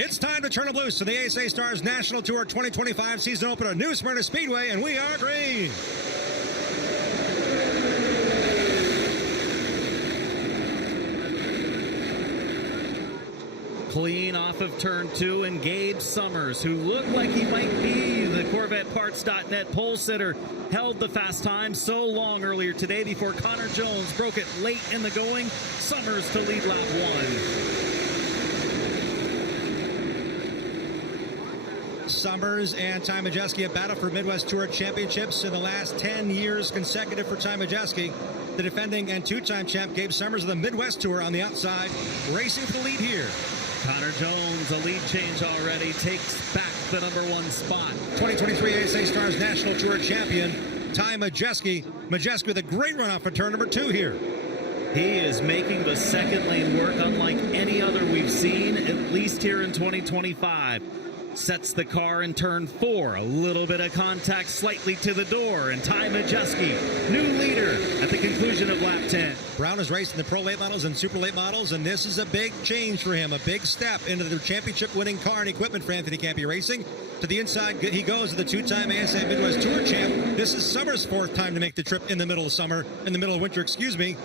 It's time to turn them loose to the ASA STARS National Tour 2025 season opener, new Smyrna Speedway, and we are green. Clean off of turn 2, and Gabe Summers, who looked like he might be the CorvetteParts.net pole sitter, held the fast time so long earlier today before Connor Jones broke it late in the going. Summers to lead lap 1. Summers and Ty Majeski have battled for Midwest Tour championships in the last 10 years consecutive for Ty Majeski. The defending and two-time champ Gabe Summers of the Midwest Tour on the outside, racing for the lead here. Connor Jones, a lead change already, takes back the #1 spot. 2023 ASA STARS National Tour champion, Ty Majeski. Majeski with a great run off of turn number 2 here. He is making the second lane work unlike any other we've seen, at least here in 2025. Sets the car in turn 4. A little bit of contact slightly to the door, and Ty Majeski, new leader at the conclusion of lap 10. Brown has raced in the Pro Late Models and Super Late Models, and this is a big change for him, a big step into the championship-winning car and equipment for Anthony Campi Racing. To the inside, he goes to the two-time ASA Midwest Tour champ. This is Summers' 4th time to make the trip in the middle of summer, in the middle of winter, excuse me,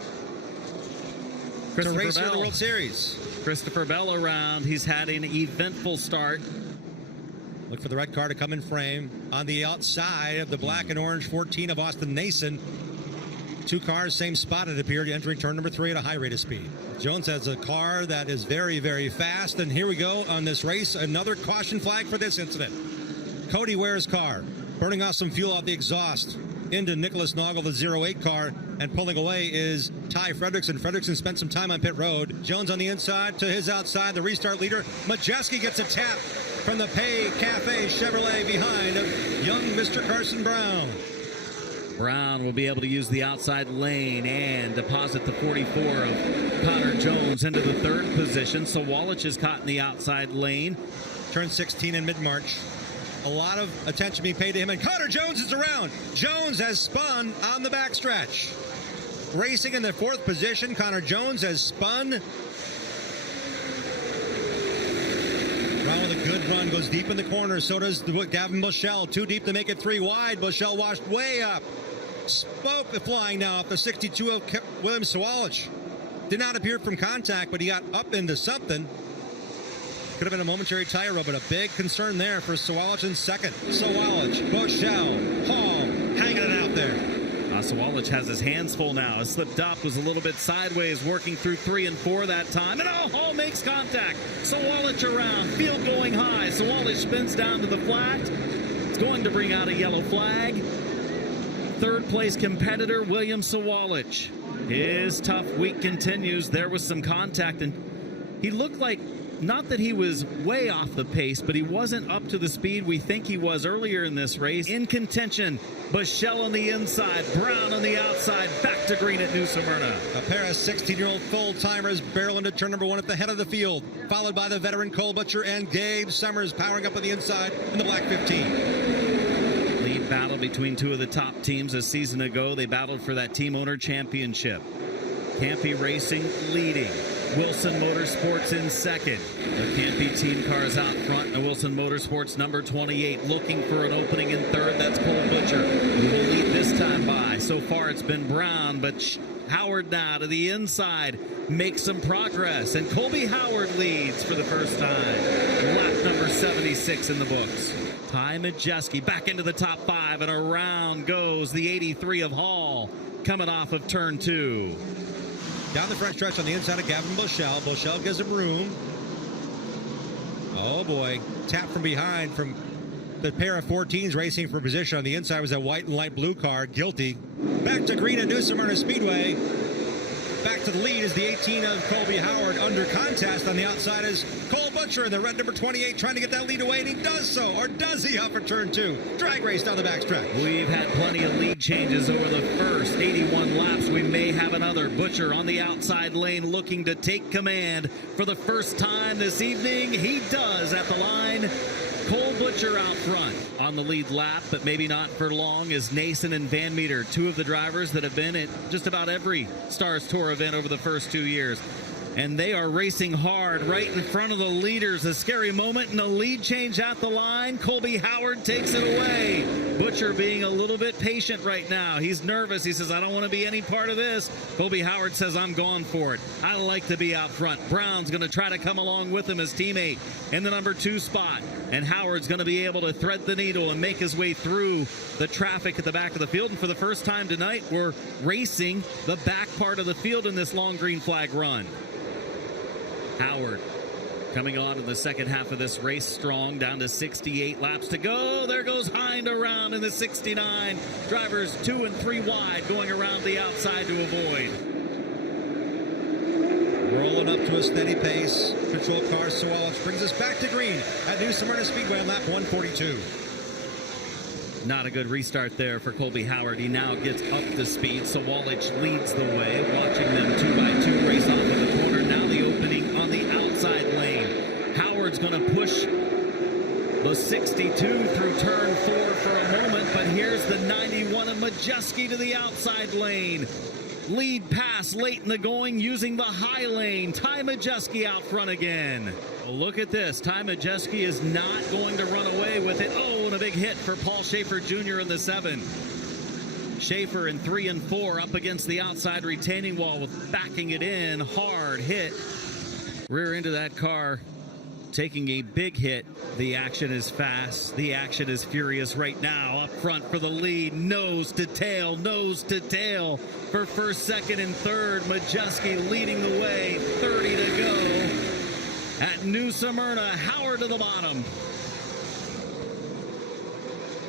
to race here in the World Series. Christopher Bell around. He's had an eventful start. Look for the red car to come in frame. On the outside of the black and orange 14 of Austin Nason. Two cars, same spot it appeared, entering turn number 3 at a high rate of speed. Jones has a car that is very, very fast. And here we go on this race. Another caution flag for this incident. Cody Ware's car burning off some fuel out the exhaust into Nicholas Noggle, the 08 car. And pulling away is Ty Fredrickson. Fredrickson spent some time on pit road. Jones on the inside to his outside, the restart leader. Majeski gets a tap from the Pay Cafe Chevrolet behind young Mr. Carson Brown. Brown will be able to use the outside lane and deposit the 44 of Connor Jones into the 3rd position. So Walich is caught in the outside lane. Turn 16 in mid-March. A lot of attention being paid to him, and Connor Jones is around. Jones has spun on the backstretch. Racing in the 4th position, Connor Jones has spun. Brown with a good run, goes deep in the corner. So does Gavin Bushell. Too deep to make it 3 wide. Bushell washed way up. Spoke the flying now off the 62 of William Sawalich. Did not appear from contact, but he got up into something. Could have been a momentary tire rub, but a big concern there for Sawalich in 2nd. Sawalich, Bushell, Hall, hanging it out there. Sawalich has his hands full now. Has slipped up, was a little bit sideways, working through 3 and 4 that time. And Hall makes contact. Sawalich around, field going high. Sawalich spins down to the flat. It's going to bring out a yellow flag. 3rd place competitor, William Sawalich. His tough week continues. There was some contact, and he looked like, not that he was way off the pace, but he wasn't up to the speed we think he was earlier in this race. In contention, Bushell on the inside, Brown on the outside, back to green at New Smyrna. A pair of 16-year-old full-timers barrel into turn number 1 at the head of the field, followed by the veteran Cole Butcher and Gabe Summers powering up on the inside in the black 15. Lead battle between 2 of the top teams. A season ago, they battled for that team owner championship. Campi Racing leading. Wilson Motorsports in 2nd. The Campi team cars out front. And Wilson Motorsports number 28 looking for an opening in 3rd. That's Cole Butcher, who will lead this time by. So far it's been Brown, but Howard now to the inside makes some progress. And Colby Howard leads for the first time. Lap number 76 in the books. Ty Majeski back into the top 5, and around goes the 83 of Hall coming off of turn 2. Down the front stretch on the inside of Gavin Bushell. Bushell gives him room. Oh boy. Tap from behind from the pair of 14s racing for position. On the inside was that white and light blue car. Guilty. Back to green at New Smyrna Speedway. Back to the lead is the 18 of Colby Howard. Under contest on the outside is Cole Butcher in the red number 28 trying to get that lead away, and he does so. Or does he off for turn 2? Drag race down the backstretch. We've had plenty of lead changes over the first 81 laps. We may have another. Butcher on the outside lane looking to take command for the first time this evening. He does at the line. Cole Butcher out front on the lead lap, but maybe not for long, is Nason and Van Meter, 2 of the drivers that have been at just about every Stars Tour event over the first 2 years. and they are racing hard right in front of the leaders. A scary moment and a lead change at the line. Colby Howard takes it away. Butcher being a little bit patient right now. He's nervous. He says, I don't want to be any part of this. Colby Howard says, I'm going for it. I like to be out front. Brown's going to try to come along with him, his teammate, in the number 2 spot. And Howard's going to be able to thread the needle and make his way through the traffic at the back of the field. And for the first time tonight, we're racing the back part of the field in this long green flag run. Howard coming on in the second half of this race strong, down to 68 laps to go. There goes Hind around in the 69. Drivers 2 and 3 wide, going around the outside to avoid. Rolling up to a steady pace. Control car Sawallich brings us back to green at New Smyrna Speedway on lap 142. Not a good restart there for Colby Howard. He now gets up to speed. Sawallich leads the way, watching them 2 by 2 race off of the corner. Now the opening on the outside lane. Howard's going to push the 62 through turn 4 for a moment, but here's the 91 of Majeski to the outside lane. Lead pass late in the going using the high lane. Ty Majeski out front again. Well, look at this. Ty Majeski is not going to run away with it. Oh, and a big hit for Paul Schaefer Jr. in the 7. Schaefer in 3 and 4 up against the outside retaining wall with backing it in. Hard hit. Rear into that car, taking a big hit. The action is fast. The action is furious right now. Up front for the lead. Nose to tail for first, second, and third. Majeski leading the way. 30 to go at New Smyrna. Howard to the bottom.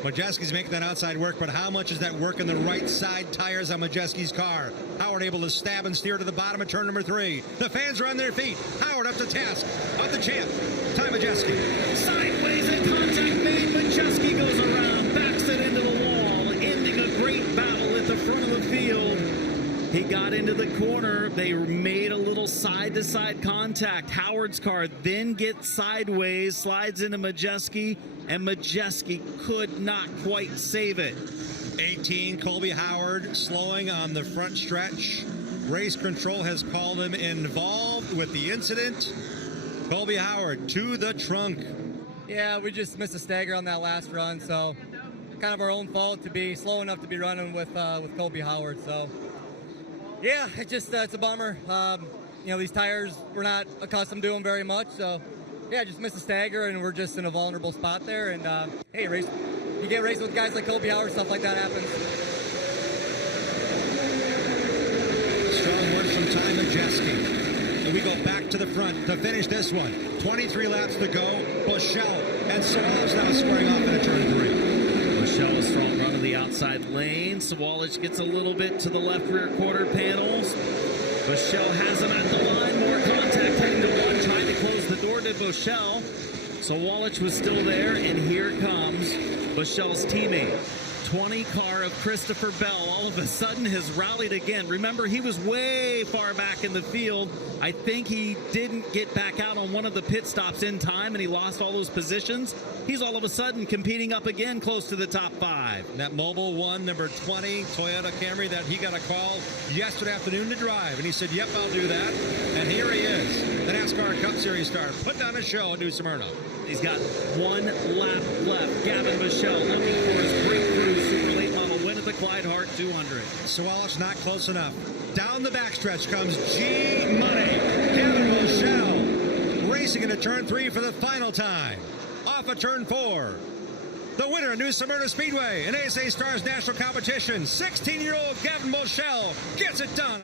Majeski's making that outside work, but how much is that work in the right side tires on Majeski's car? Howard able to stab and steer to the bottom of turn number 3. The fans are on their feet. Howard up to task. Up the champ. Ty Majeski. Sideways and contact made. Majeski goes around, backs it into the wall, ending a great battle at the front of the field. He got into the corner. They made a little side-to-side contact. Howard's car then gets sideways, slides into Majeski, and Majeski could not quite save it. 18, Colby Howard slowing on the front stretch. Race control has called him involved with the incident. Colby Howard to the trunk. Yeah, we just missed a stagger on that last run, so kind of our own fault to be slow enough to be running with Colby Howard. So yeah, it's a bummer. You know, these tires we're not accustomed to them very much, so yeah, just missed a stagger and we're just in a vulnerable spot there. And hey, you get racing with guys like Colby Howard, stuff like that happens. Strong words from Ty Majeski. And we go back to the front to finish this one. 23 laps to go. Bushell and Sawallich now squaring off in a turn 3. Bushell a strong run to the outside lane. Sawallich gets a little bit to the left rear quarter panels. Bushell has him at the line. More contact heading to 1. Trying to close the door to Bushell. Sawallich was still there, and here comes Bushell's teammate. 20 car of Christopher Bell all of a sudden has rallied again. Remember, he was way far back in the field. I think he didn't get back out on one of the pit stops in time and he lost all those positions. He's all of a sudden competing up again close to the top 5. And that Mobile 1, number 20 Toyota Camry that he got a call yesterday afternoon to drive. And he said, yep, I'll do that. And here he is, the NASCAR Cup Series star, putting on a show at New Smyrna. He's got 1 lap left. Gavin Bushell looking for his breakthrough super late model win at the Clyde Hart 200. Sawallich not close enough. Down the backstretch comes G Money. Gavin Bushell racing into turn 3 for the final time. Off of turn 4. The winner of New Smyrna Speedway, an ASA Stars National Competition, 16-year-old Gavin Bushell gets it done.